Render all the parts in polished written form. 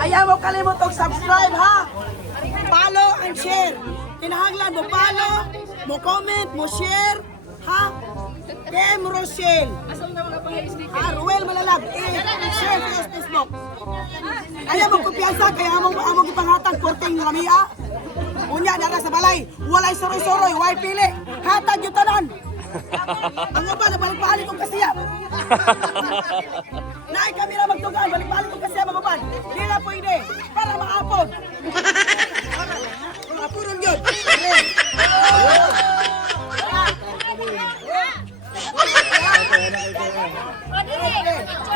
Ayaw mo kalimutong subscribe ha. Follow and share. Kinahanglan mo follow, mo comment, mo share, ha? PM Rochelle. Ruel Malalag. Share sa Facebook. Ayaw mo kumpiyansa, kaya among ipanghatag korteng lamia. Unya nara sa balay, walay soroy-soroy, way pili. Hatag yung tanan. Ang iba na balik-balik kong kasiyap. Naay kami na magtugan, balik-balik kong kasiyap mga ban. Hindi na pwede, para maapod. Apuron yun.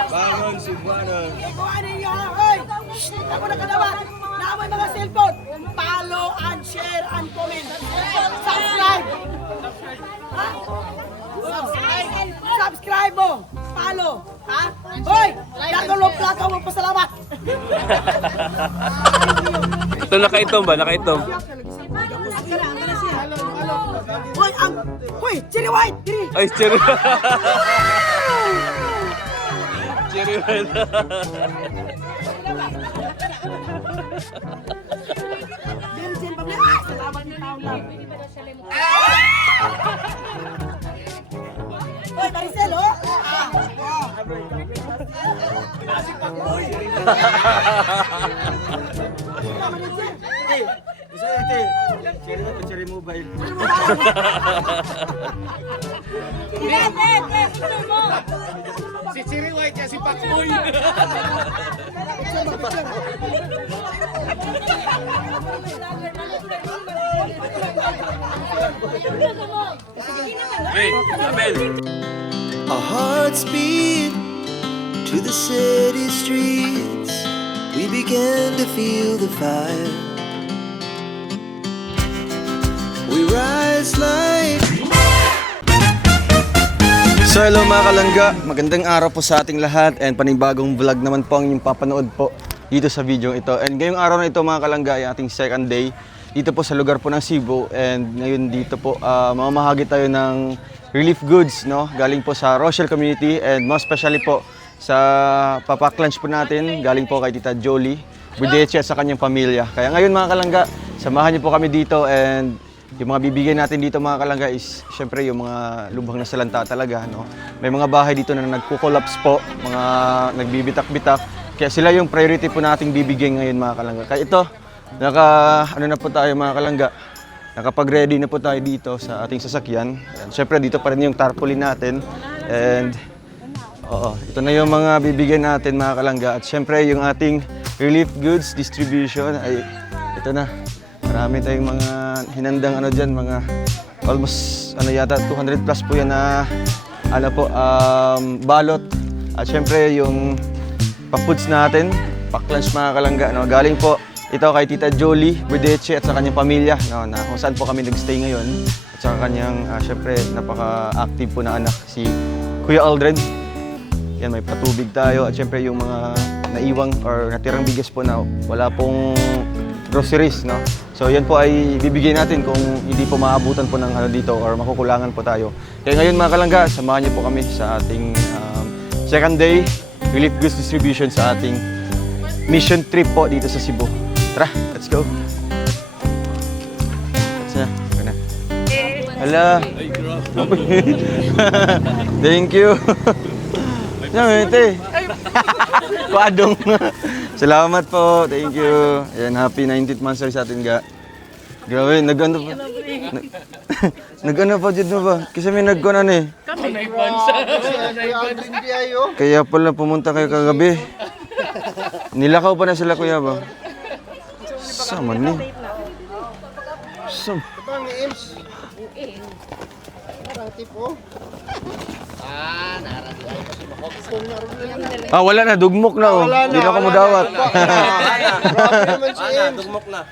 Bangon si Buanon. Ikuha ninyo ha, oy! Ako nakadawat. Naamoy mga cellphone. Follow and share and comment. Subscribe. Ha? Subscribe mo. Follow. Ha? Hoy! Nagulong plaka mo. Pasalamat. Ito nakaitom ba? Nakaitom. Hoy! Hoy! Cherry White! Diri! Ay, cherry. Cherry White. Virgin pa ba? Salamat ng taon lang. Hoy, Maricel, oh! Cherry mobile. Si Cherry White ya si Pakboy. Hey, Abel. Our hearts beat to the city streets. We began to feel the fire. We rise like. So hello mga kalangga, magandang araw po sa ating lahat and panibagong vlog naman po ang inyong papanood po dito sa video ito. And ngayong araw na ito mga kalangga ay ating second day dito po sa lugar po ng Cebu, and ngayon dito po mamamahagi tayo ng relief goods, no? Galing po sa Rochelle community, and most especially po sa papak lunch po natin galing po kay Tita Jolie Budeche at sa kanyang pamilya. Kaya ngayon mga kalangga, samahan niyo po kami dito, and yung mga bibigyan natin dito mga kalangga is syempre yung mga lubhang na salanta talaga, no? May mga bahay dito na nagko-collapse po, mga nagbibitak-bitak. Kaya sila yung priority po nating bibigyan ngayon mga kalangga. Kaya ito, ano na po tayo mga kalangga, nakapag-ready na po tayo dito sa ating sasakyan. And syempre dito pa rin yung tarpaulin natin. And ito na yung mga bibigyan natin mga kalangga. At syempre yung ating relief goods distribution ay ito na. Marami tayong mga hinandang mga almost yata 200 plus po yan na balot. At syempre yung pa-foods natin, pack-lunch mga kalangga, no? Galing po ito kay Tita Jolie Budeche at sa kanyang pamilya, no? Na kung saan po kami nag-stay ngayon. At sa kanyang syempre napaka-active po na anak si Kuya Aldred. Yan, may patubig tayo at syempre yung mga naiwang or natirang bigas po na wala pong groceries, no? So yan po ay bibigyan natin kung hindi po maabutan po ng dito or makukulangan po tayo. Kaya ngayon mga kalangga, samahan niyo po kami sa ating second day relief goods distribution sa ating mission trip po dito sa Cebu. Tara, let's go! Let's na, na. Hala! Thank you! Namete! Padong! Salamat po, thank you. Ayan, happy 90th anniversary sa atin ga. Grabe, nag-ano pa? Nag-ano pa dyan mo ba? Kasi may nag-ano eh. Kaya pala pumunta kayo kagabi. Nilakaw pa na sila kuya ba? Sama ni. Sam. Wala na, dugmok na oh. Hindi na ako mudawat. Dugmok na.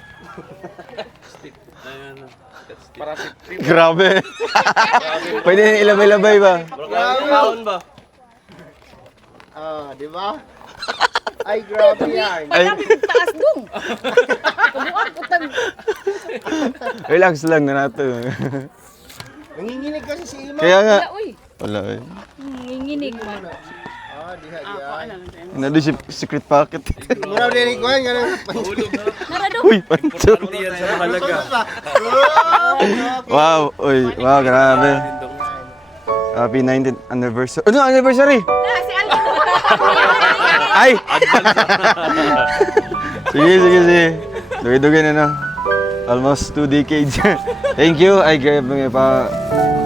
Grabe. Pwede na ilabay-labay ba? Grabe ba? Di ba? Ay, grabe yan. Ay, Taas dong! Kabuang utang! relax lang na nato. Nanginginig kasi si Ima. Kaya nga. Uy, Wala eh. nginginig man. Nado si secret pocket. Mura din ko yan. Uy, pancho. Wow, uy, wow, grabe. Happy 19th anniversary. Ano anniversary? Ay! Sige. Dugi-dugi na no. Almost 2 decades. Thank you. Ay, grabe pa.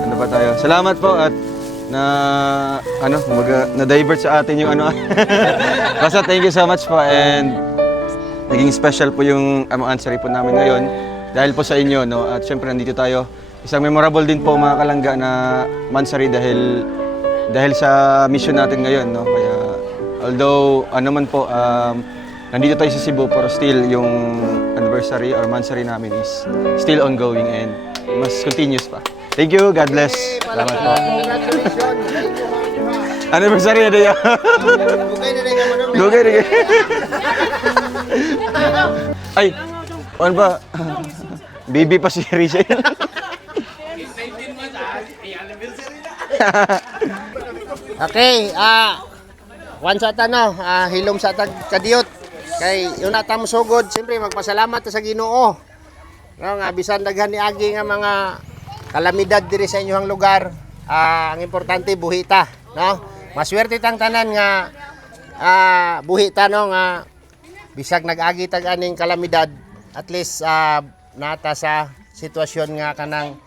Ano pa tayo? Salamat po at na-divert sa atin yung ano. Basta thank you so much po and naging special po yung anniversary po namin ngayon dahil po sa inyo, no? At syempre nandito tayo. Isang memorable din po mga kalangga na mansari dahil sa mission natin ngayon, no? Kaya although ano man po nandito tayo sa Cebu pero still yung anniversary or mansari namin is still ongoing and mas continuous pa. Thank you, God bless. Salamat po. Congratulations. Anniversary na din. Bukay na rin ka mo nung. Dugay. Ay, ano ba? Baby pa si Rachel. Okay, one sa tano, hilom sa tag kadiyot. Kay yung natamo sugod, siyempre magpasalamat sa Ginoo. No, nga bisan daghan ni agi nga mga kalamidad diri sa inyong lugar. Ang importante buhita, no? Maswerte tang tanan nga buhita no nga bisag nag-agi tag aning kalamidad, at least nata sa sitwasyon nga kanang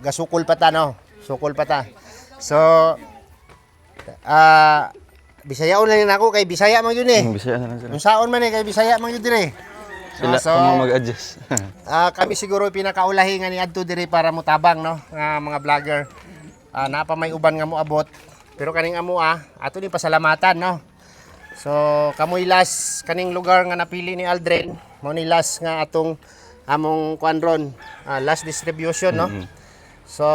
gasukol pa ta no. Sukol pa ta. So Bisaya na rin ako kay Bisaya man yun eh. Bisaya na lang sila. Kung saon man eh kay Bisaya man yun dire. Sila So, mag-adjust. kami siguro pinakaulahi nga ni adto dire para mutabang no nga mga vlogger. Napa may uban nga mo abot. Pero kaning amo ato ni pasalamatan no. So kamoy last kaning lugar nga napili ni Aldrin, mo ni last nga atong among kuan last distribution no. So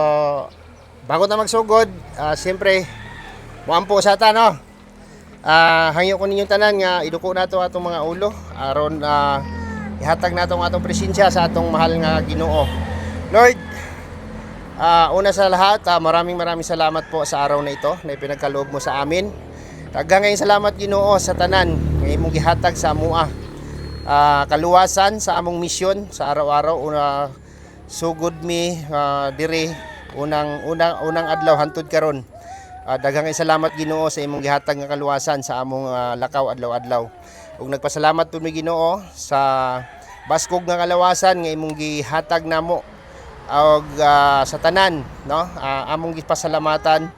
bago ta magsugod, siyempre muampo sa ta no. Hangyo ko ninyong tanan nga iduko nato atong mga ulo aron ihatag nato ang atong presensya sa atong mahal nga Ginoo. Lord, una sa lahat, maraming salamat po sa araw na ito na ipinagkaloob mo sa amin. Daghang ngayong salamat Ginoo sa tanan nga imong gihatag sa amua. Kaluwasan sa among misyon sa araw-araw sugod mi dire unang adlaw hantud karon. Daghang salamat Ginoo sa imong gihatag nga kaluwasan sa among lakaw adlaw-adlaw. Ug nagpasalamat pud mi Ginoo sa baskog nga kaluwasan nga imong gihatag namo ug sa tanan no. Among gipasalamatan,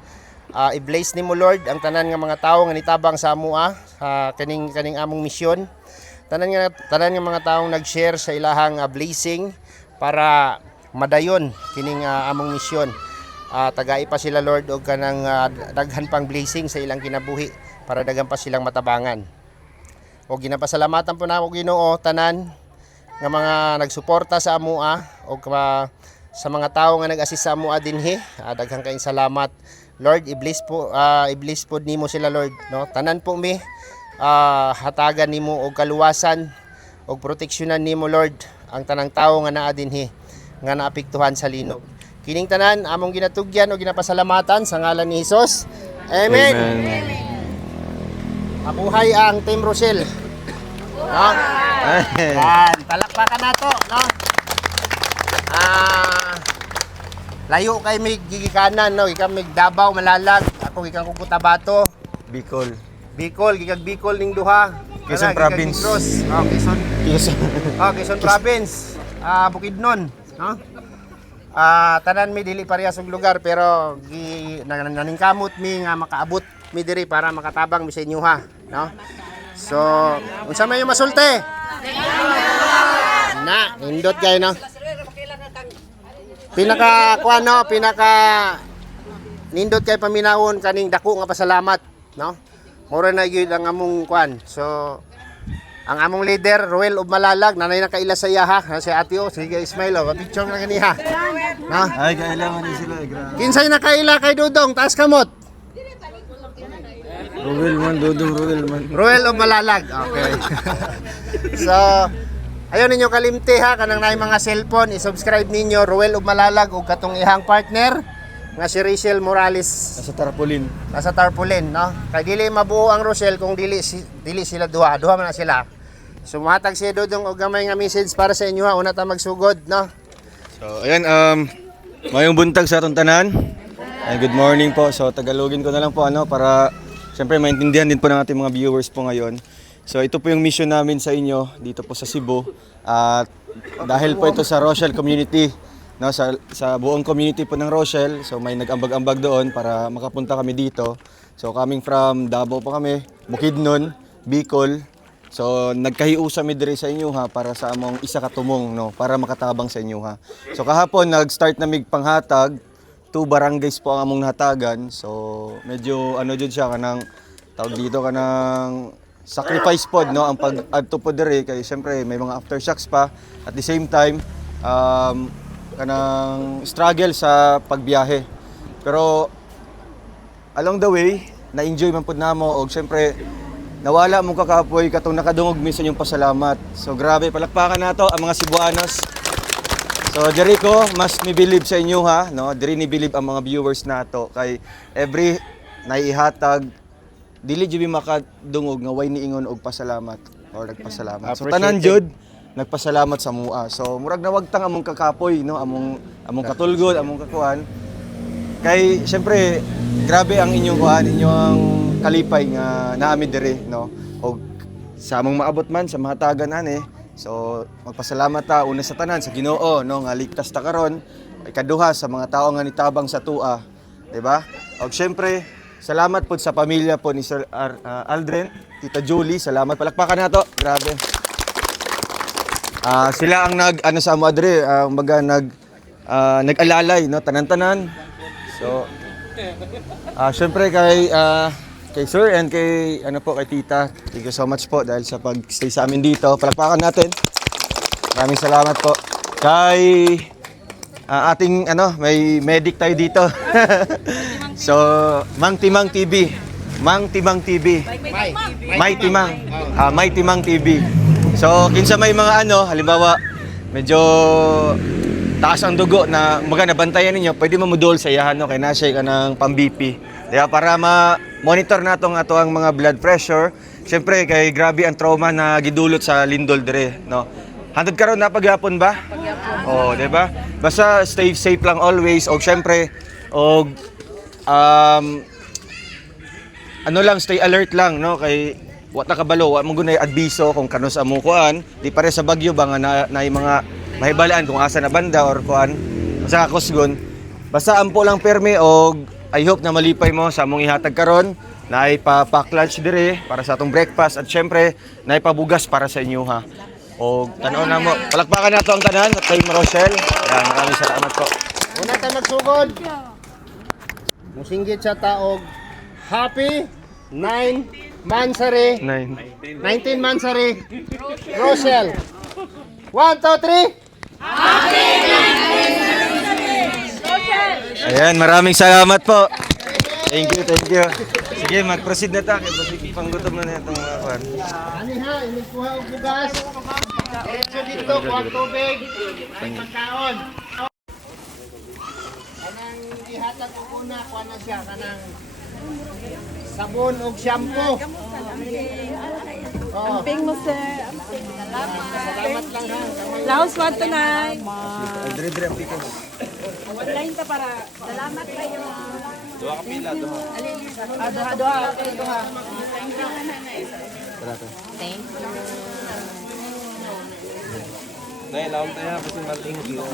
i-bless nimo Lord ang tanan nga mga tawo nga nitabang sa amua kaning among misyon. Tanan nga mga tawo nag-share sa ilahang blessing para madayon kining among misyon. Tagai pa sila Lord og kanang daghan pang blessing sa ilang kinabuhi para daghan pa silang matabangan. O ginapasalamatan po nako Ginoo tanan nga mga nagsuporta sa amua o sa mga tawo nga nag-assist sa amua dinhi. Daghang kayong salamat Lord. I-bless po nimo sila Lord no. Tanan po mi hatagan nimo og kaluwasan og proteksyonan nimo Lord ang tanang tawo nga naa dinhi nga naapektuhan sa linog. Kining tanan among ginatugyan o ginapasalamatan sa ngalan ni Hesus. Amen. Mabuhay ang Team Rochelle. No? Yan, palakpakan nato, no? Layo kay mig gigikanan, no? Ikaw mig Davao, Malalag, ako gikan kung Cotabato, Bicol. gigag Bicol ning duha. Quezon Province. Quezon Province. Bukidnon, no? Tanan mi dili parehas og lugar pero naningkamot mi nga makaabot mi diri para makatabang mi sa inyo ha, no? So, unsa may masulte? Na, nindot kay no. Pinaka nindot kay paminawon kaning dako nga pasalamat, no? Mura na gyud ang among kuan. So, ang among leader, Ruel of Malalag, nanay na kaila sa iya ha. Si Ate O, sige Ismail, picture na kaniha. No? Ay, kailangan din sila. Grabe. Kinsay na kaila kay Dudong, taas kamot. Ruel man, Dudong Ruel man. Ruel of Malalag. Okay. So, ayaw ninyo kalimti ha, kanang naay mga cellphone, i-subscribe ninyo Ruel of Malalag ug katong ihang partner nga si Rachel Morales Nasa tarpaulin. nasa tarpaulin, no? Kay dili mabuo ang Rochelle kung dili sila duha man na sila. So matag si Dodong og gamay nga message para sa inyo ha, una ta magsugod, no? So, ayan, mayong buntag sa atong tanan. And good morning po. So, Tagalogin ko na lang po, para siyempre maintindihan din po ng ating mga viewers po ngayon. So, ito po yung mission namin sa inyo dito po sa Cebu. At dahil po ito sa Rochelle community, no, sa buong community po ng Rochelle, so may nag-ambag-ambag doon para makapunta kami dito. So, coming from Davao po kami, Bukidnon, Bicol. So nagkahiusa mi diri sa inyo ha para sa among isa ka tumong, no, para makatabang sa inyo ha. So kahapon nag-start na mig panghatag, 2 barangays po ang among nahatagan. So medyo jud siya kanang tawag dito kanang sacrifice pod, no, ang pag-adto po diri kay syempre may mga aftershocks pa at the same time kanang struggle sa pagbiyahe. Pero along the way na-enjoy man pud namo og syempre nawala mong kakapoy katong nakadungog minsan yung pasalamat. So grabe, palakpakan nato ang mga Cebuanos. So Jericho, mas ni-believe sa inyo ha, no? Diri ni-believe ang mga viewers nato kay every naihatag dili jud makadungog nga way niingon og pasalamat or nagpasalamat. So tanan jud nagpasalamat sa mua. So murag nawagtang among kakapoy, no, among katulgod, among kakuan. Kay syempre grabe ang inyong kuan, inyong kalipay nga naami diri, no, og sa among maabot man sa mahatagan ani. So magpasalamat ta una sa tanan sa Ginoo, no, nga ligtas ta karon, ikaduha sa mga tawo nga nitabang sa tua, di ba? Og syempre salamat po sa pamilya po ni Sir Aldrin, Tita Julie, salamat, palakpakan nato. Grabe. Sila ang sa amo diri, nag-alalay, no, tanan-tanan. So syempre kay Sir and kay kay Tita, thank you so much po dahil sa pag-stay sa amin dito. Palakpakan natin. Maraming salamat po. Kay ating may medic tayo dito. So, Mang Timang TV. Mang Timang TV. May Timang TV. So, kinsa may mga halimbawa medyo taas ang dugo na nabantayan ninyo, pwede mamudol sa iyahan, no, kay nasay ka ng pang-BP. Kaya para ma-monitor natong ato ang mga blood pressure. Syempre kay grabe ang trauma na gidulot sa lindol dire, no. Handod karon na pagyapon ba? Oh, di ba? Basta stay safe lang always og syempre stay alert lang, no, kay wa ta kabalo, wa mo gunay adbiso kung kanos amo kuan, di pare sa bagyo ba nga na mga mahibalaan kung asa na banda or kuan sa kusgon. Basta ampo lang permi og I hope na malipay mo sa among ihatag karon, na ipa-pack lunch dire para sa atong breakfast at syempre na ipabugas para sa inyo ha. O tanaw na mo, palakpakan nato ang tanan kay Rochelle. Yan, maraming salamat po. Una ta magsugod. Musinggit sa taog. Happy 19 Mansari. 19 Mansari. Rochelle. 1, 2, 3. Ayan, maraming salamat po. Thank you. Sige, mag-proceed na tayo. Kasi panggutom na itong mga kwan. Ani ha, inikuha og bugas. Diretso dito, kuha tubig. May pagkaon. Kanang ihatag ko una, kuha na siya. Kanang sabon og shampoo. Amping mo, sir. Salamat lang ha. Laos, what tonight? Dire ang pikas. Online ta para. Salamat kayo. Duha ka pila, duha. Duha. Okay, duha. Thank you. Dahil laon tayo, kasi maling iyo.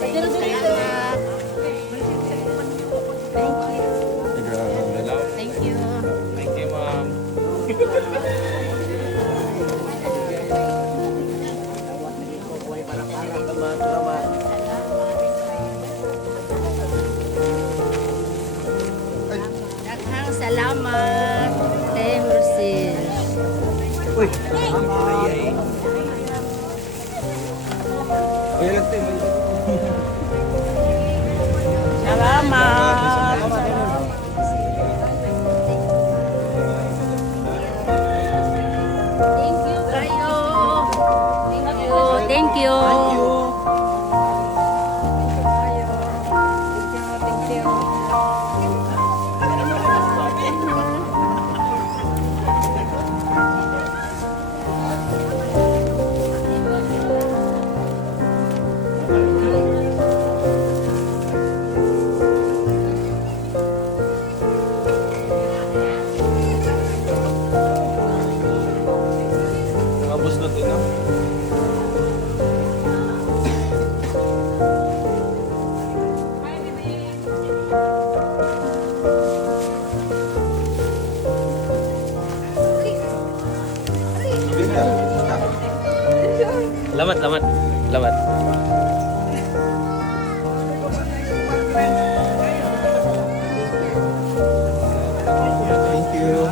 Thank you, ma'am. Salamat, Tem Rosil. Uy! Uy, lang tayo. Salamat. Thank you kayo. Thank you. Lamat. Thank you.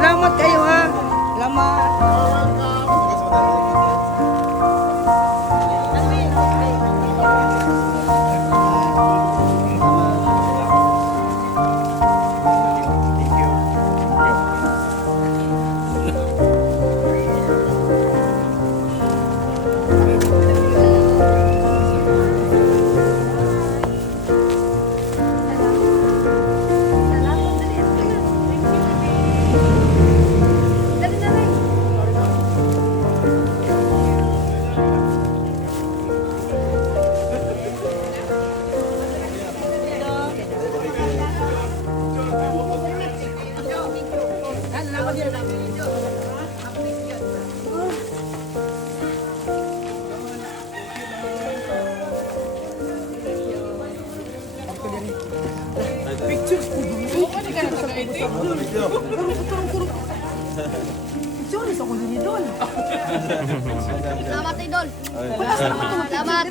Salamat kayo ha. Salamat. Sorry sa kulo ni Don. Salamat, Idol. Wala sa naman ito. Salamat.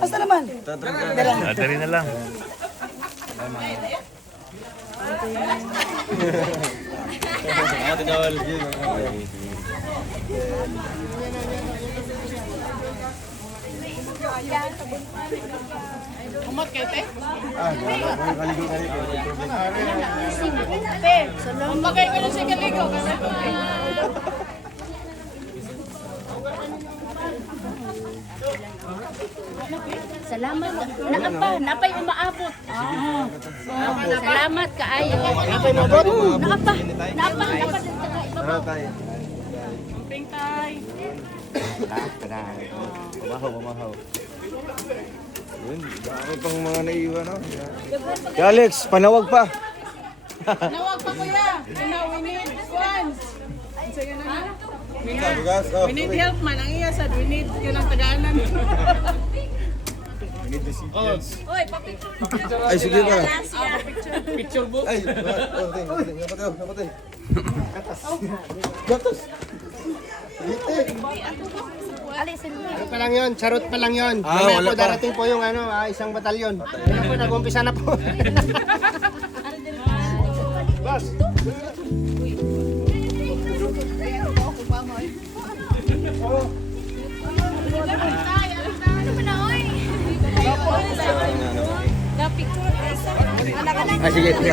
Basta naman. Dali na lang. Salamat, Idol. Salamat. Napay umaabot. Salamat kaayo. Napay umaabot? Naapa. Mamahaw. Yun, dami pang mga naiwan, no? Alex, panawag pa. Nawag pa kuya. We need funds. Sige na. We need help man. Ang iya sad, we need kanang tagaanan. Oy, papicture. Ay, sige ba? Picture book. Ay, napatay. Gatos. Ano pa lang yun, charot pa lang yun. Mamaya wala po pa. darating po yung isang batalyon. Ano po, nag-umpisa na po. Ay, sige, sige.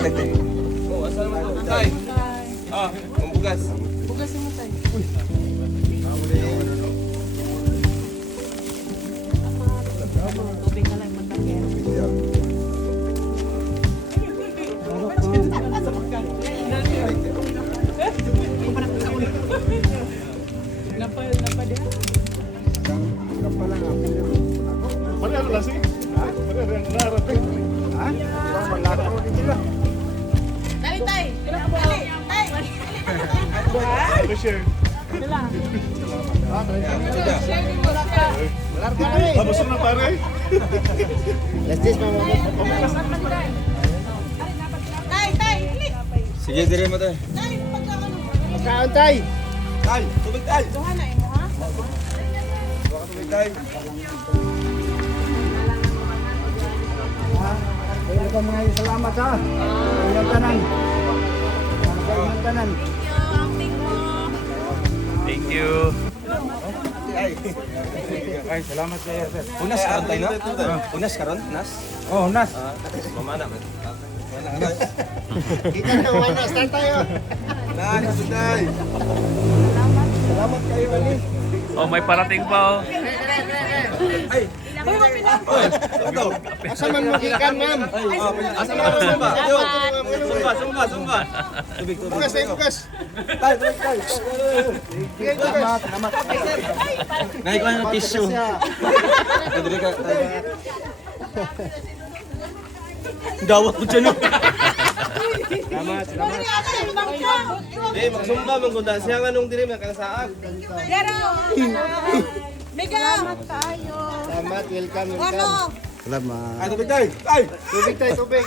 Bugasin mo tayo. Tubig na lang matangyan. Napad yan? Dali tay! Dali! Tay! Share din mo ka. Tapos na pare. Let's this mama. Tay! Tay! Sige, dire mo tayo. Tay! Pagkakano? Kaon tay. Tay, tubig tayo. Tuhan na mo ha? Baka tubig tayo. Salamat ha. Inyong tanan. Inyong tanan. Thank you. Ay, salamat kayo, sir. Unas karon tayo, no? Unas karon? Nas? Oh, nas. Mamana. Kita na wala start tayo. Nas, Day. Salamat kayo Ali. Oh, may parating pa oh. Asa man magikan ma'am? Asa na ako sumba? Sumba. Tubig. Bukas tayo bukas. Salamat. Naik ko ng tissue. Kadiri ka. Gawat ko dyan. Salamat. Magsumba mong gunda siya nga nung diri makasaag. Pero! Mega! Salamat tayo. Salamat, welcome. Ano? Salamat. Ay, tubig tayo! Ay! Tubig tayo, tubig.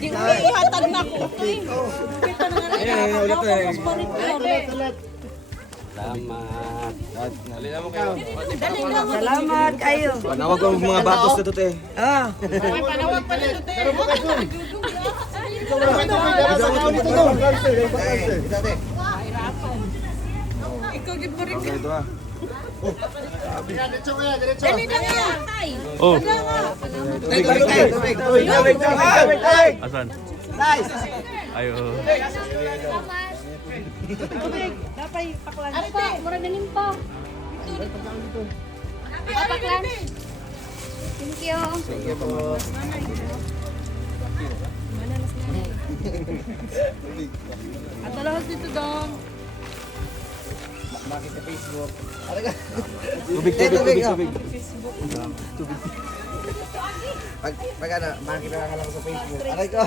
Di ko ihatag na ko. Kita na nga lang. ulit na eh. Ulit. Salamat kayo. Panawag ko ang mga batos na to, te. May panawag pa nito, te. Ikaw, gid mo rin. Ito ah. Diretso kaya, diretso. Dali na nga. Oh, Tubig. asan? Ayo. Ano pa? Mura na nimpa. Papaklan. Thank you. At alahas dito dong. Tubig. Pag ano, makikita ka lang sa Facebook. Aray ko.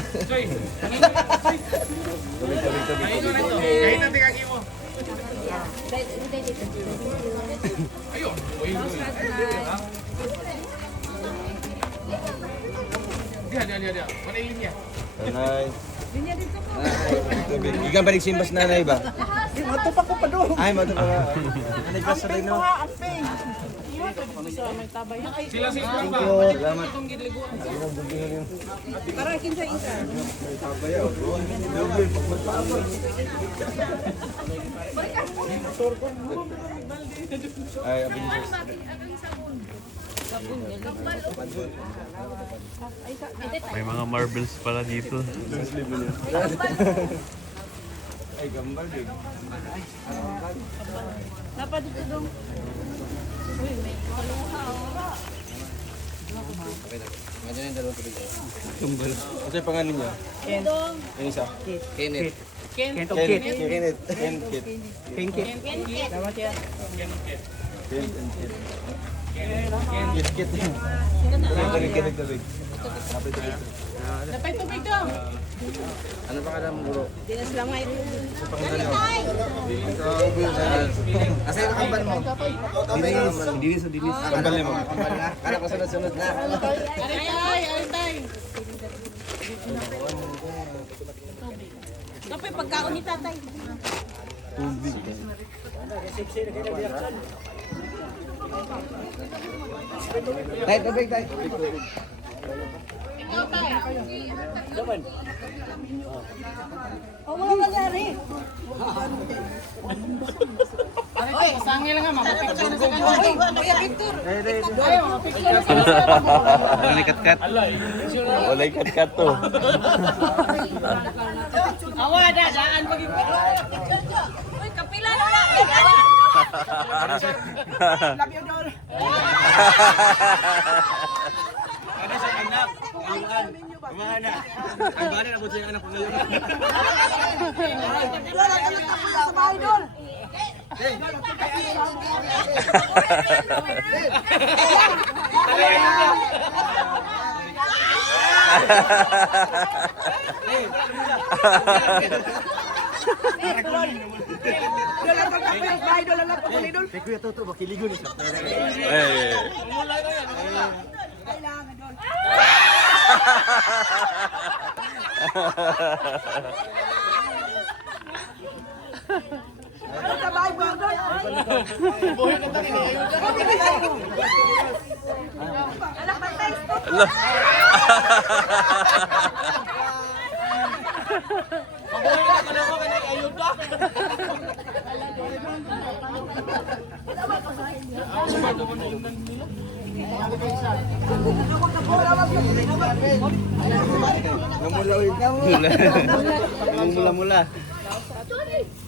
Kain natin kaki mo. Dia. Mana linya? Nanay. Tubig. Ikan balik simbas nanay ba? Matupak ko pa doon. Ay, matupa ka. Nanay ka sa no. Sila si Islam ba? Salamat. Para kinsa isa. Ay, Avengers. May mga marbles pala dito. Ay, gambal din. Dapat dito dong. Tumbal. Ano yung pangalan niya? Yung isa? Kenneth. Kenneth. Tubig. Dapat tubig dong. Ano pa kada mo, bro? Dinas lang nga ito. Asa yung kambal mo? Dinis. Kambal mo. Kambal na. Kala ko sunod-sunod na. Aritay. Dapat pagkaon ni tatay. Tubig. Tay, tubig, tay. Ikaw tay. Oy, sangi lang nga, mapapicture na sa kanila. Kuya Victor. Ayaw, mapapicture na sa kanila. Walay kat-kat. Walay kat-kat to. Awa, daan pag Uy, kapila na lang. Love you, Dor. Ang bani na po siya anak ko ngayon. Dor, ang kami sa bahay, Dor. Dor, ang kami sa bahay, Dor. Ang lapot ko ni Dor. Kuya Toto, makiligo niya siya. Eh. Kailangan, Dor. Ano sa bahay, Dor? Mula-mula.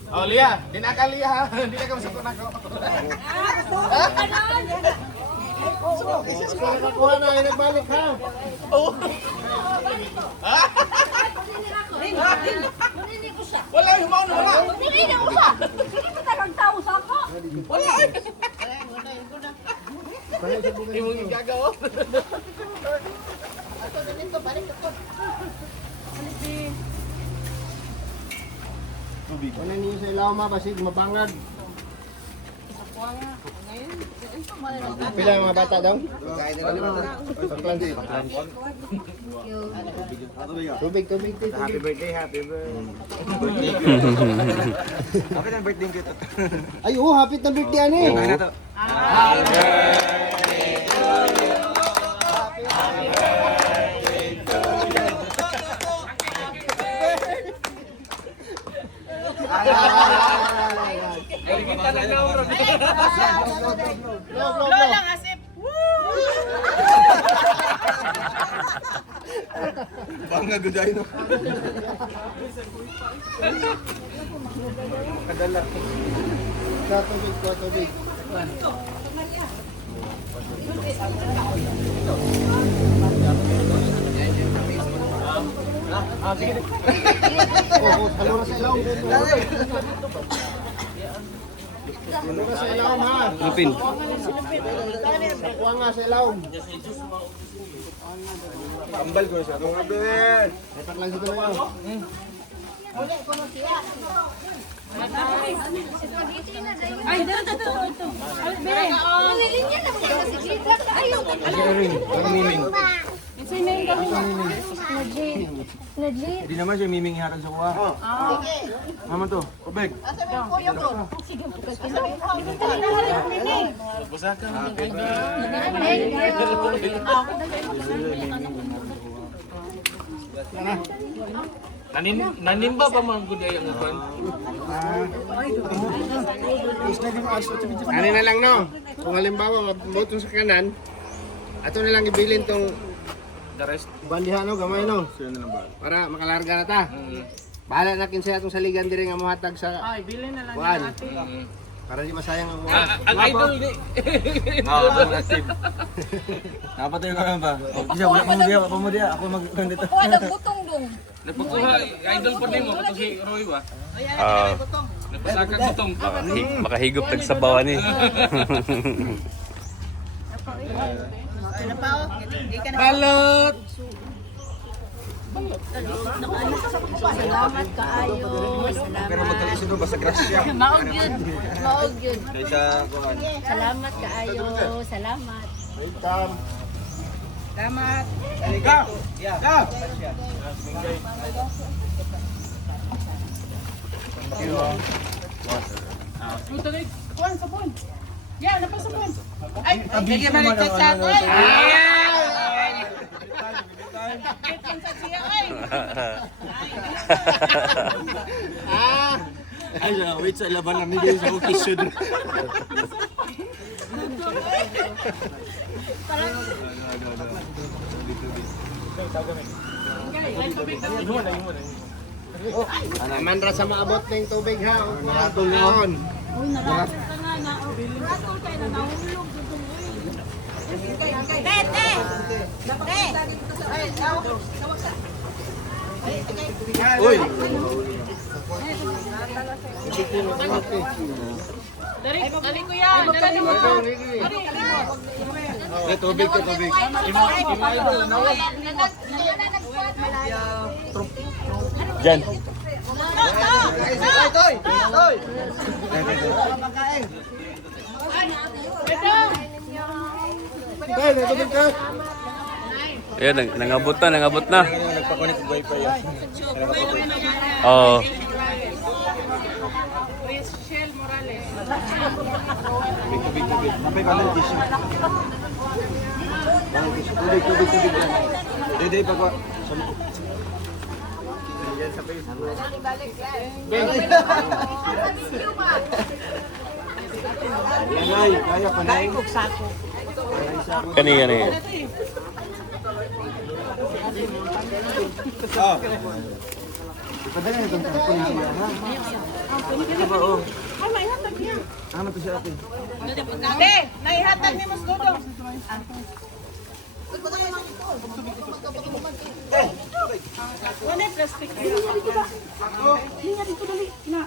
Oh, Lia. Di na ka, Lia, ha? Di na ka masakot na ko. Nakuha na, ay nagbalik ha. Wala, humaw na wala. Hindi na ko siya. Hindi ka tagang tao sa ako. Hindi mo gagawa. Ano niyo sa ilaw ma, basig mabangad. Pila yung mga bata daw? Tubig. Happy birthday, happy birthday. Happy na birthday kita. Ay, oo, happy na birthday ani. Ano to? Lola asip. Bangga guday no. Tubig. Halo sa ilaw. Halo sa ilaw ha. Lupin. Kuha nga sa ilaw. Tambal ko siya. Mga ben. Dapat lang dito na yun. Ay, dito. Nawilin niya na siya kasi grade lang tayo. Legit. Hindi naman siya miming ihatag sa kuha. Mama to, kubeg. Nanimba pa man gud ay ang uban. Ano na lang no? Kung halimbawa mabuto sa kanan, ato na lang ibilin tong The rest. bandihan no, gamay no. Para makalarga na ta. Bahala na kinsa atong saligan diri nga mohatag sa Ay, bilhin na lang kuan. yung ate. Para di masayang ang Ang idol ni Oo, active. Napatay ko naman pa. Isa, wala pa mo diya. Ako mag-dito. Kuha ng butong dong. nagpagkuha idol pa din mo kato si Roy ba. Ah, Nagpasakag butong. makahigop tagsabawan eh. Balot. Salamat kaayo. Pero magkalisod mo, basta grasya. Maog yun. Maog yun. Kaysa kuhan. Salamat kaayo. Salamat. Salamat. Ito na kuan sa buwan. Yeah, napag sa buwan. Ay, bigyan mo ng sa ato. Bigyan sa siya ay. Ay, wait sa laban na hindi sa okisyon. Aman ra sa maabot ning tubig ha. Atong naon. Uy! Dali ko yan. Dali mo. Eh, tubig ka, tubig. Diyan. Tay, natubig ka. Ayan, nangabot na. Nagpakonect ng wifi yan. Oo. Rachel Morales. Tubig. Napay pa ng tissue. Tubig. Dede, pagwa. Yanay, kaya pa na. Kani. Ipadala na itong tampon siya, ha? Ano ba, oh? Ay, may hatag niya. Ano to siya, ate? Ate, naihatag ni Mas Dudong. Wala yung plastic. Linya dito dali. Ina.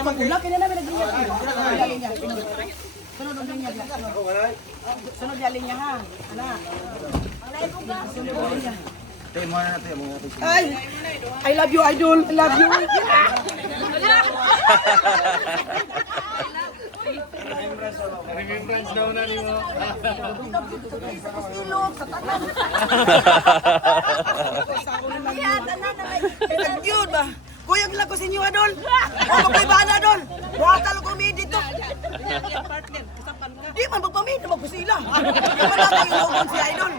Pag-ula, kaya namin nag-linya. Sunod ang linya. Sunod yung linya ha. Anak. Sunod ang linya. Tayo mo na natin, mga ate. Ay, I love you, idol. I love you. Naging friends daw na niyo. Sa ilog, sa tanan. Nag-yun ba? Kuyog lang ko sa inyo, Adol. Ako kay Bana, Adol. Buhata lang ko may dito. Di man magpamit, magpusila. Di man lang kayo inugon si Idol.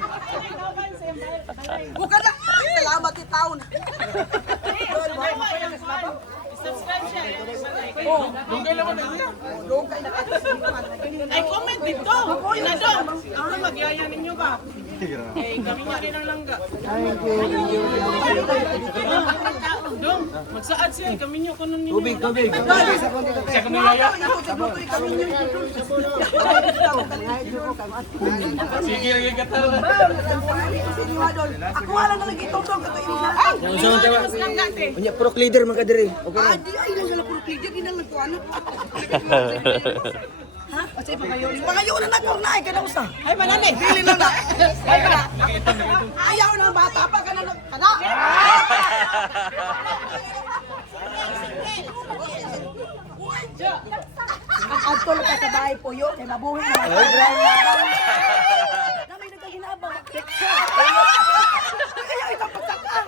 Bukan lang. Salamat ni taon. Subscribe siya. Dugay naman na niya. Ay, comment dito. Inadong. Ano magyaya ninyo ba? Eh, kami nga rin ang langga. Dong, magsaad siya. Kami nyo ko nun ninyo. Tubig. Siya kung nilaya. Sige, lagi katal. Ako wala na lagi itong kato yung Unya pro leader man ka diri. Ah, di ay lang sila puro pigil, di na lang ko ano. Ha? Pangayo na ko na ay kada usa. Ay manane, dili lang na. Ay kada. Ayaw na bata pa kana kada. Ang adto ka sa bahay po yo kay mabuhi na. Namay nagkaginabang. Ayaw ito pagtaka.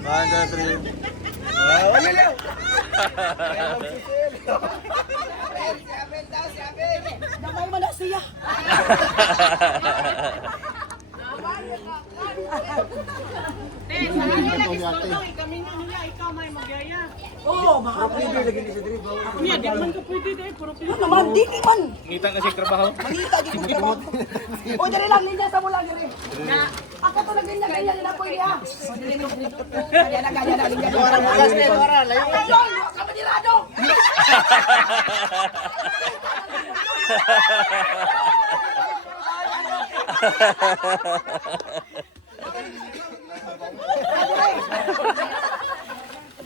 Banda 3. Namay man na siya. Kami nga nila, ikaw may magyaya. Oo, baka Niya, di man ka pwede dahil. Puro ano naman, di man. Ngita kasi trabaho. Mangita, di ko trabaho. O, dali lang, linya sa mula, dali. Ako to ganyan na pwede ha. O, dali lang. Ganyan na, linya. Dora bukas ni Dora, layo. Ayun, kapanilado.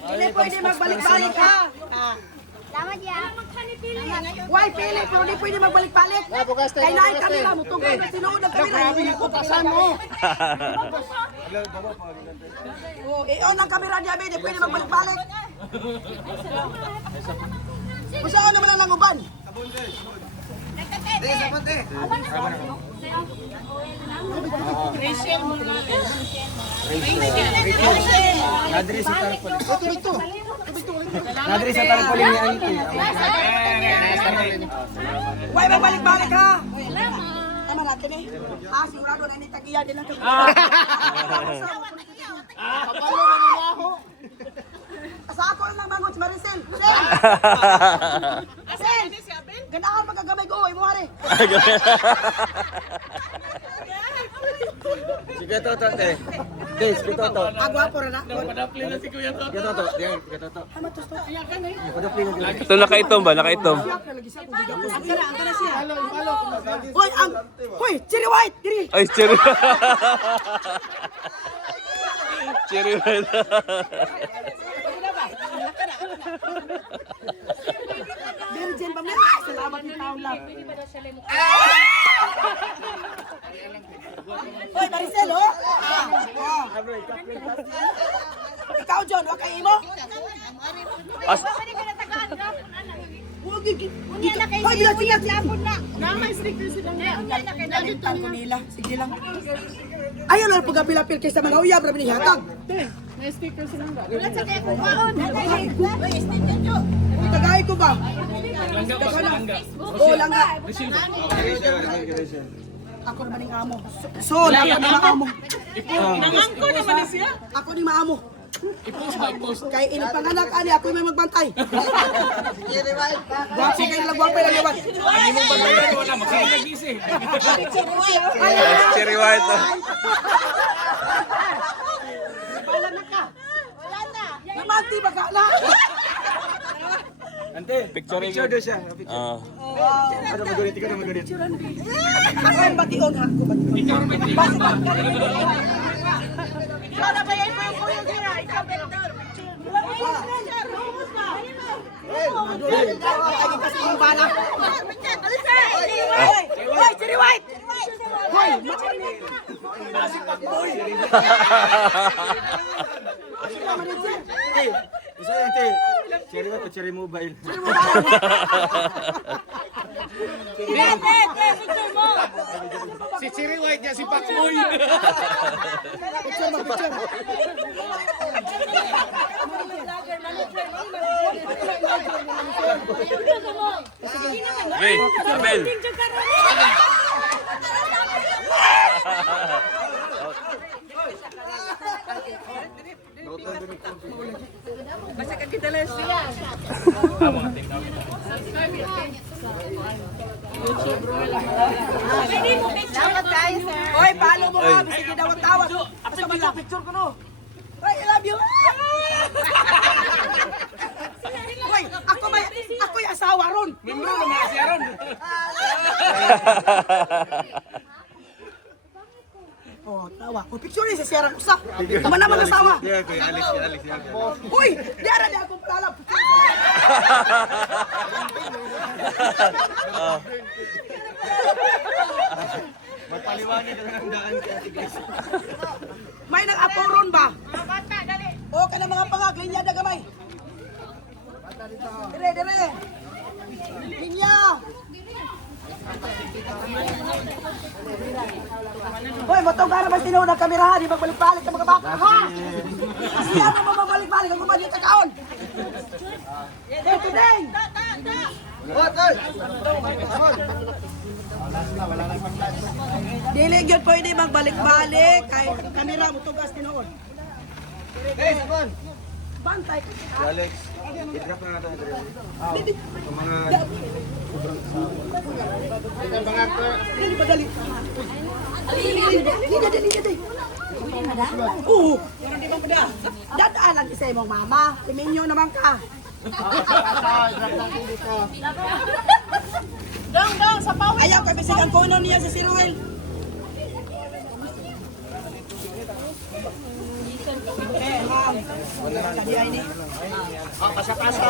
Hindi pwede magbalik-balik ha. Salamat ya. Why pili pero di pwede magbalik-balik. Kay naay kamera mo tungkol na tinuod ang kamera hindi ko pasan mo. Oh, on ang kamera diya di pwede magbalik-balik. Usa ano man ang uban? Rachel Morales. Nadiri sa tarpol ni Auntie. Why magbalik-balik ha? Tama natin eh. Ah, sigurado na ni tagiya din ang kamera. Kapalo man nila ako. Sa ako lang mangot si Maricel. Asan ni si Abel? Ganahan magagamay ko, ay mo hari. Sige toto te. Guys, sige toto. Agwapo ra na. Padapli na si Kuya to. Sige toto. Diyan, sige toto. Ito nakaitom ba? Nakaitom. Angkara siya. Hoy, hoy, Cherry White, diri. Ay, cherry. Cherry man. Virgin pa men. Salamat ni taon lang. Hoy, Maricel, oh. Ikaw, John, wag kay imo. Hoy, bila siya lapon na. Namay sticker silang nga. Kalitan ko nila. Sige lang. Ayaw na pagapil-apil kaysa mga uyab, rabi ni hatag. May sticker silang nga. Tagay ko ba? Langga ba? Langga. Oo, lang nga. Ako naman yung amo. So, ako ni maamo. Nangangko naman na siya. Ako ni maamo. I-post ba? I-post. Kay inipanganak ani ako may magbantay. Gwapo kay lang gwapo lang yawan. Hindi mo ba tayo ko na? Magsasagisi. Cherry white. Namanti ba ka na? Ante, picture do siya. Ah. Ano magunit ka na magunit. Ako ang bation ha. Ako bation. Para ba yan mo yung kuya gira? Ikaw, Benedor. Lagi kasi yung bana. Hoy, Cherry White! Hoy, Isa ante. Cherry ba? Cherry mobile. Picture mo. Si Cherry White niya, si Pacboy. Hey, Abel. Basta ka kita lang sila. Dapat tayo, sir. Hoy, follow mo ha. Bisa kita tawag. Basta man lang. Picture ko no. Hoy, I love you. Hoy, ako yung asawa ron. Membro naman kasi Aaron. Oh, tawa. Oh, picture ni sa Sierra Usa. Tama naman asawa. Yeah, kay Alex. Uy, di ara di akong palala. Magpaliwanag ka ng daan kay Ate Grace. May nag-aporon ba? O, ka na mga pangag, linya na gamay. Dire. Linya. Hoy, matong ka naman tinuod ang kamerahan, di magbalik-balik ka mga bata, ha? Kasi ano mo magbalik-balik ang kumpanya sa kaon? Today! Dili gyud pwede magbalik-balik kay kamera mo tugas tinuod. Bantay ka. Alex, i-drop na natin ito. Mga Dili madali. Dili. Oo. Pero di ba pada? Dadaanan isa imong mama. Timinyo naman ka. Dong, sa pawis. Ayaw ka bisig ang kuno niya sa si Ruel. Ma'am. Sabi ay ni. Pasa-pasa.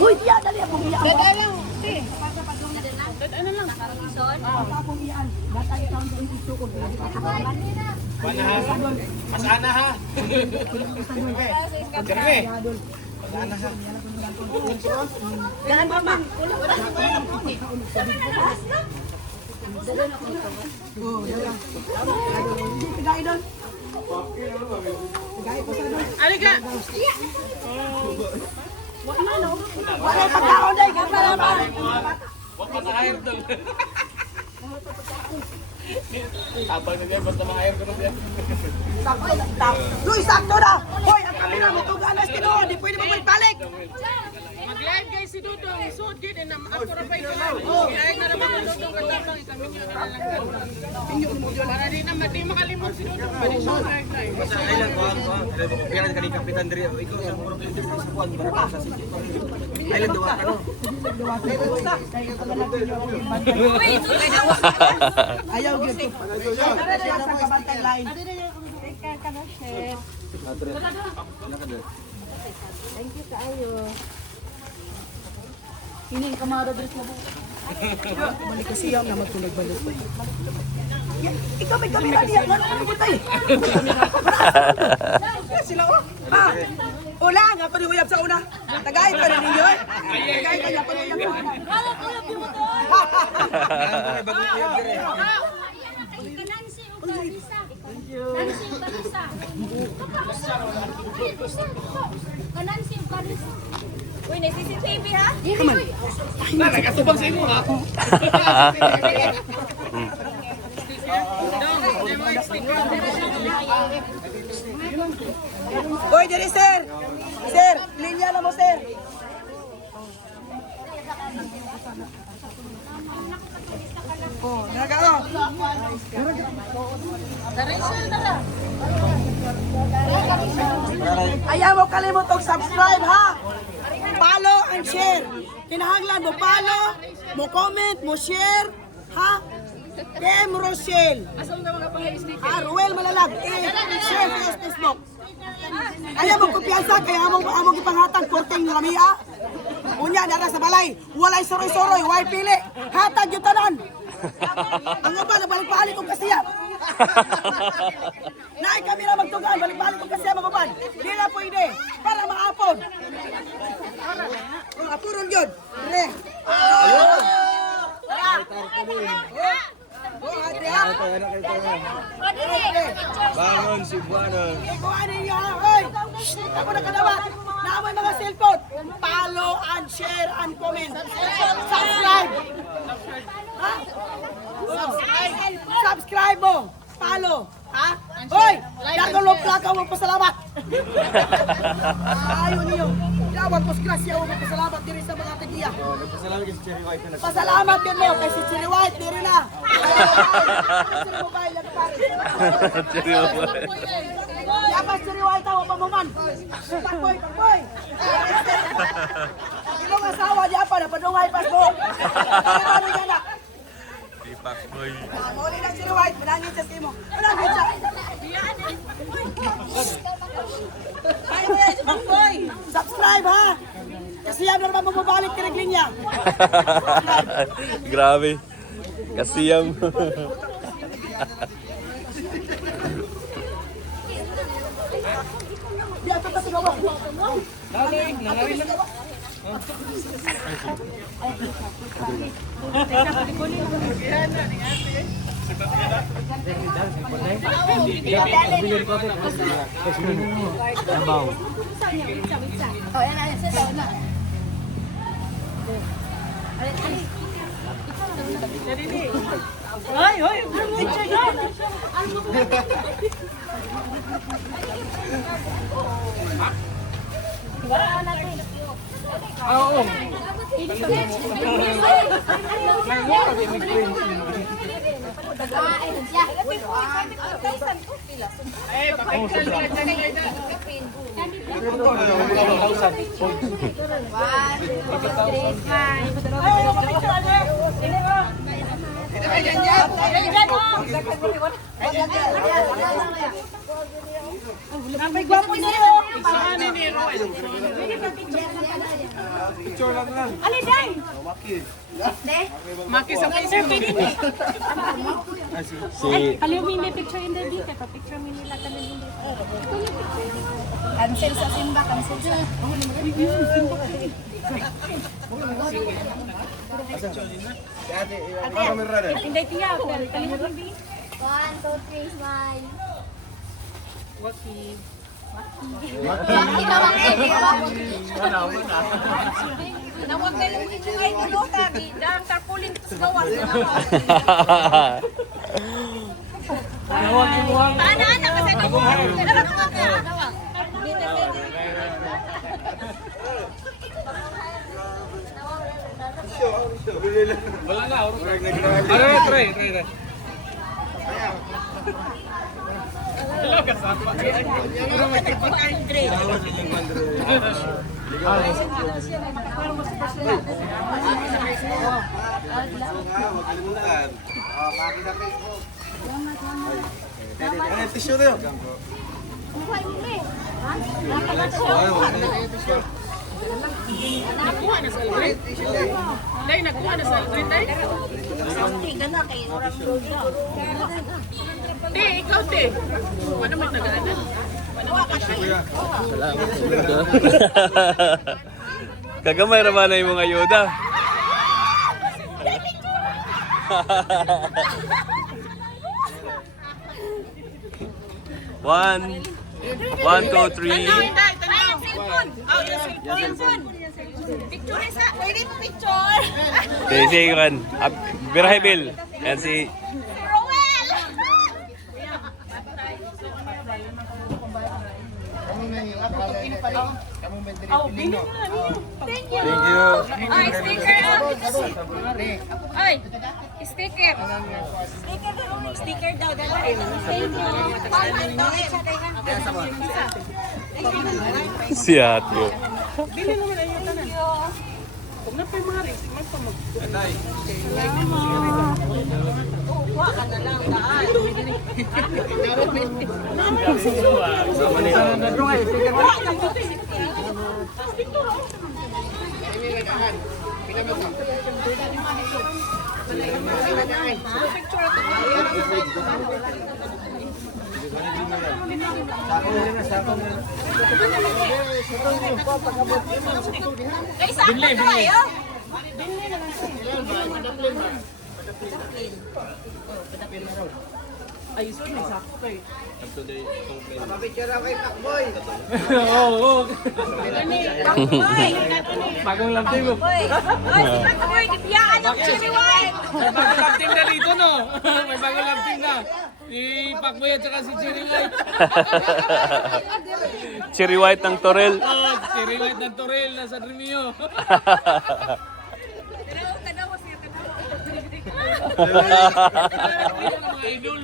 Uy, diya dali ako biya. Dadaan lang. Masana ha. Jeremy. Ganun ba ma? Tigay doon. Alika. Wala pagkaon day, kapala pa. Huwag pa sa air doon. Tabang na dyan, basta mga air ko na dyan. Luy, sakto na! Hoy, ang kamera mo ito ganas tinood, di pwede magbalik-balik! Mag-live guys si Dudong. Suot gid na ako ra pa ito. Live na naman ang Dudong katapang kami niyo na lang. Para di makalimot si Dudong. Pwede siya live live. Basta island ko. Kaya ka ni Kapitan Dre. Ikaw sa puro player sa kuan para pa sa city. Island duwa ka no. Ayaw gyud ko. Tara na sa kabantay line. Ining kamara dress mo. Balik kasi yung naman kung nagbalik pa. Ikaw may kamera niya. Ano ko tayo? Sila o. Ha? Ulang, ako ni Uyab sa una. Tagay pa rin ninyo eh. Tagay pa niya pa rin yung una. Kanansi yung karisa. Uy, may CCTV ha? Nagkatubang sa imo ha. Hoy, diri sir. Sir, linya na mo sir. Oh, naga oh. Ayaw mo kalimot og subscribe ha. Follow and share. Kinahanglan mo follow, mo comment, mo share, ha? PM Rochelle. Ruel Malalag. Share sa Facebook. Ayaw mo kumpiyansa, kaya among ipanghatag korteng lamia. Unya, nara sa balay. Walay soroy-soroy, way pili. Hatag yung tanan. Ang uban, balik-balik ko kasi yan. Naay kami na magtugan, balik-balik ko kasi yan, mga uban. Di na pwede, para maapod. Apuron yun. Re. Bangon si Buanon. Kuhanin niyo ha, hoy! Ako na kadawat. Naamoy mga cellphone. Follow and share and comment. Subscribe. Ha? Subscribe mo. Follow. Ha? Hoy! Nagulong plaka mo pasalamat. Ayaw niyo. Tawag ko grasya mo pasalamat diri sa mga tagiya. Pasalamat kay Cherry White na Pasalamat din mo kay si Cherry White diri na. Cherry Mobile lang pare. Cherry Mobile. Dapat Cherry White tawo pa mo man. Pakboy, pakboy. Ilong asawa diya pa na padungay pas mo. Ano yan na? Pakboy. Muli na Cherry White, manangin sa timo. Manangin siya. Subscribe ha. Kasi yan naman mababalik kirigling niya. Grabe. Kasiyam. Di ato ka tugawa. Oh, yan na, sit down na. Ay, hoy, May gwapo niyo. Maki sa picture Si Cancel sa Simba, cancel sa... Hindi tiya, kalimutan din. 1, 2, 3, smile. Waki. Waki na waki. Nawag na lang dito ay guluta. Diyan, tarpulin sa gawan. Paano na kasi ito? Nalagawag ka. Tissue tayo. Nakuha na sa Aldrin. Day, nakuha na sa Aldrin, day. Di, ikaw, di. Ano mas nagaanan? Kagamay raman na yung mga ayuda. One, 2, 3. Day, tanaw. Oh, yung cellphone. Picture sa. Pwede mo picture. Si kan. Birahe Bill. Yan si Roel! Thank you. Ay, sticker Ay, sticker. Sticker daw. Thank you. si Atyo. Bili mo na yung tanan. Kung na pa yung mga risk, may pamag... Waka na lang, daan. Ay, saan ba tayo? Bagong lambing mo. Boy, si Pakboy, bibiyaan ng Cherry White. May bagong lambing na dito, no? May bagong lambing na. Si Pakboy at saka si Cherry White. Cherry White ng Torel. Oh, Cherry White ng Torel, nasa Remio. Mga idol.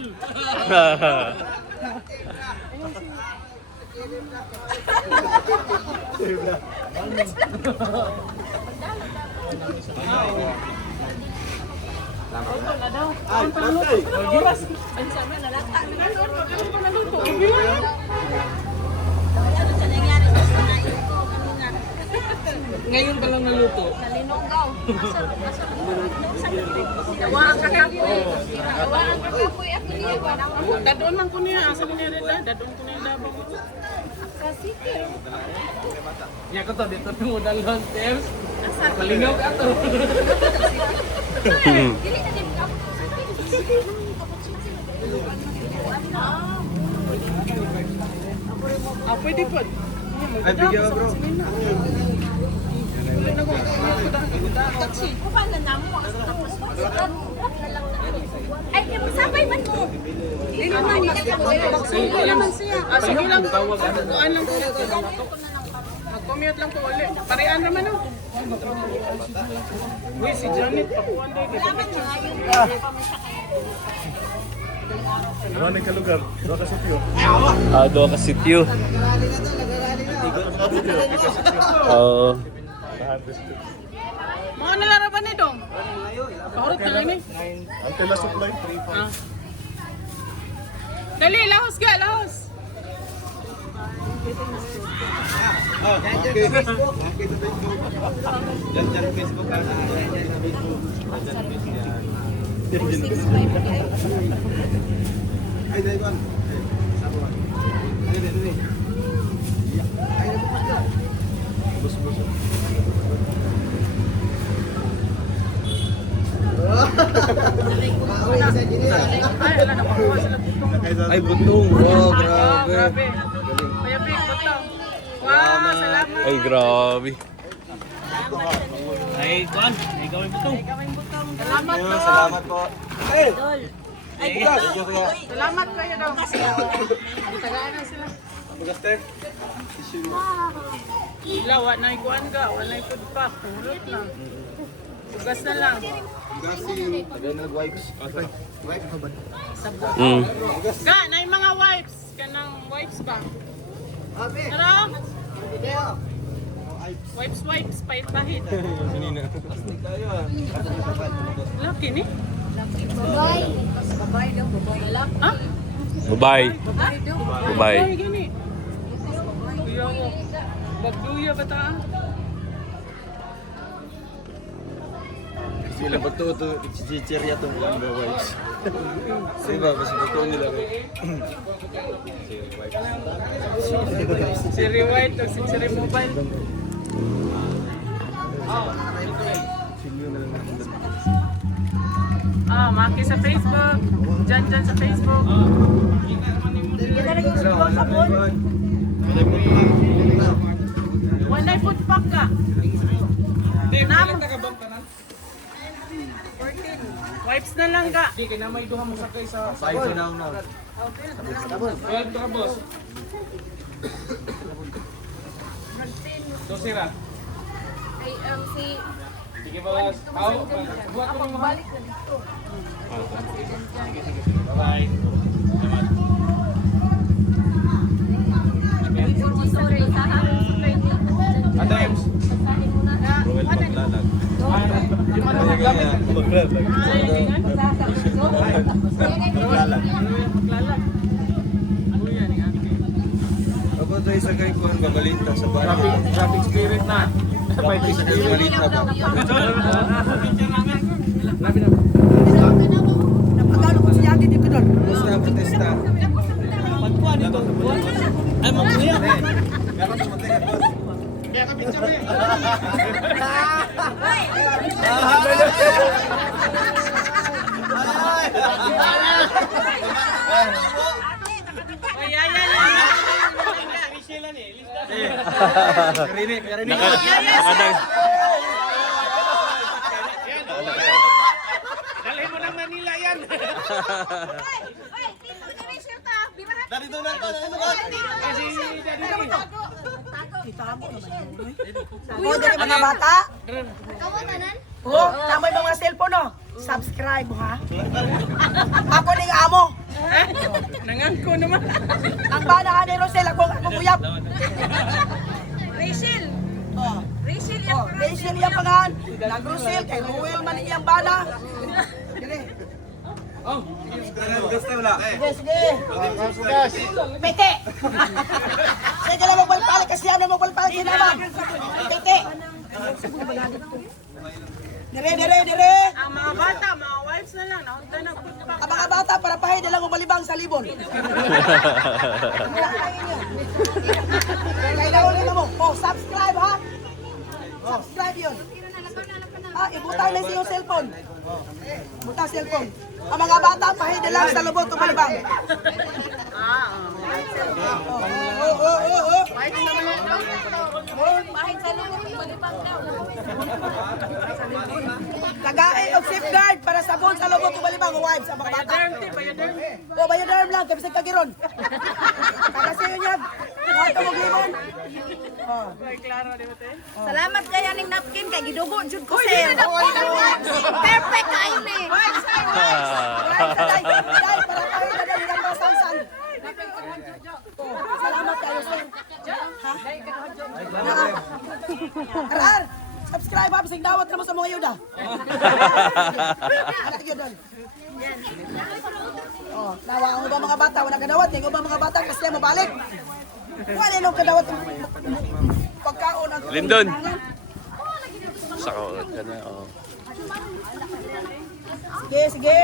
Ngayon pa lang naluto. Nalinonggaw. Nawaan ka kapoy. Nawaan ka kapoy. Ako niya ba? Dadon man ko niya. Asa niya rin lang. Dadon ko niya labang. Kasike. Niya ko to. Dito na mo dalawang steps. Malinaw ka to. Dili na din ka. Ah, pwede po. Ay, bigyan ka bro. Taksi. Paano na mo? Ay, sabay man mo. Hindi naman. Sige lang. Ah, sige lang. Kuhaan lang po. Mag-commute lang po ulit. Parehan naman o. Uy, si Janet. Pakuhan din. Kita picture. Doon ka sityo. Oo. Mga nalarapan ni Dong. Kahurot ka lang ni. Ah. Dali, lahos ka, lahos. Ay, wala na makuha sila butong. Ay, butong. Wow, Ah, grabe. grabe. Kuya Pig, butong. Wow, salamat. Ay, grabe. Ay, kuan. Ay, gawin butong. Salamat po. Salamat po. Salamat kayo daw. Tagaan na sila. Sila, wala na ikuan ka. Wala na food pack. Pulot na. Tugas na lang. Ga, na yung mga wipes. Kanang wipes ba? Tara. Wipes, pahit-pahit. Laki ni? Babay daw, babay. Ha? Bye-bye. Bye-bye. Ay, gani. Kuya ko. Bagduya ba ta? Sila ba ito? Chichirya itong mga wipes. Diba? Mas buto nila. Cherry White o si Cherry Mobile. Ah, maki sa Facebook. Dyan sa Facebook. Wala food pack ka. Wipes na lang ka. Di, kaya na may duha mo sakay sa... 5 na na. 12 ka, boss. Dosira. Ay, si... Sige, boss. Buhat ko mga... Balik na dito. Bye. Sorry, Adames. Ako ito isa kay Kuan Babalita sa bahay. Traffic spirit na. Babalita ba? Napagalo ko siya dito doon. Protesta. Nakadang. Dalhin mo ng Manila yan. O, dali mga bata. Oh, tamay mga cellphone no. Subscribe ha. Ako ning amo. Nangangko naman. Ang bana ni Rosel ako uyab. Rachel. Oh. Rachel Oh, Rachel yang pangan. Nag Rosel kay Ruel man iyang bana. Dire. Oh. Sige, sige. Pete. Sige lang magbalpalik kasi ano magbalpalik sinama. Pete. Dire. Ang mga bata, mga wives na lang. Naunta na po pa. Ang mga bata para pahay na lang umalibang sa libon. Kailangan ulit mo. Oh, subscribe ha. Subscribe yun. Ah, ibutang na yung cellphone. Butang cellphone. Ang mga bata pahay na lang sa lubot umalibang. Oh. Bahit sa loob, malibang daw. Tagae og safeguard para sabon sa lubot umalibang wives sa mga bata. O bayaderm lang kasi kagiron. Kasi yun yan. Wato mo gimon. Oh. Salamat kaya ning napkin kay gidugo jud ko sir. Perfect kayo ni. Dai para pahay na lang ang masansan. Salamat kayo sir. Ha? Arar, subscribe ha, bisig dawat na mo sa mga yuda. Anak yun doon. Oh, nawa ang ubang mga bata, wala kadawat. Yung ubang mga bata kasi mabalik. Wala nung kadawat. Pagkaon ang Lindon. Saka ka na. Oh. Sige.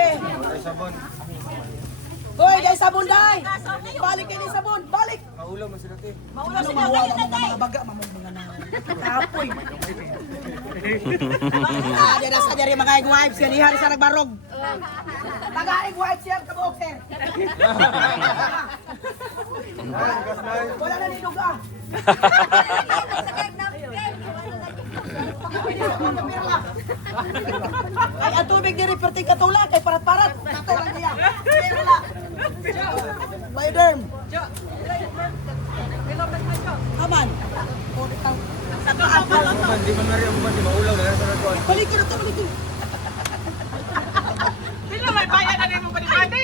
Hoy, guys, sabon dai. Balik kayo ni sabon, balik. Maulaw man sila te. Maulaw mga baga, mga na. Kapoy. Dira sa diri mga egg wipes kanihan sa nagbarog. Taga egg wipes yan kabok sir. Wala na nilog ah. Ay, ang tubig diri perting katula kay parat-parat. Tato lang niya. Bioderm. Aman. Di man nga rin ang di maulaw na sa nagkuhan. Balik ko na to, balik ko. Sino may bayan na rin mo pati-pati?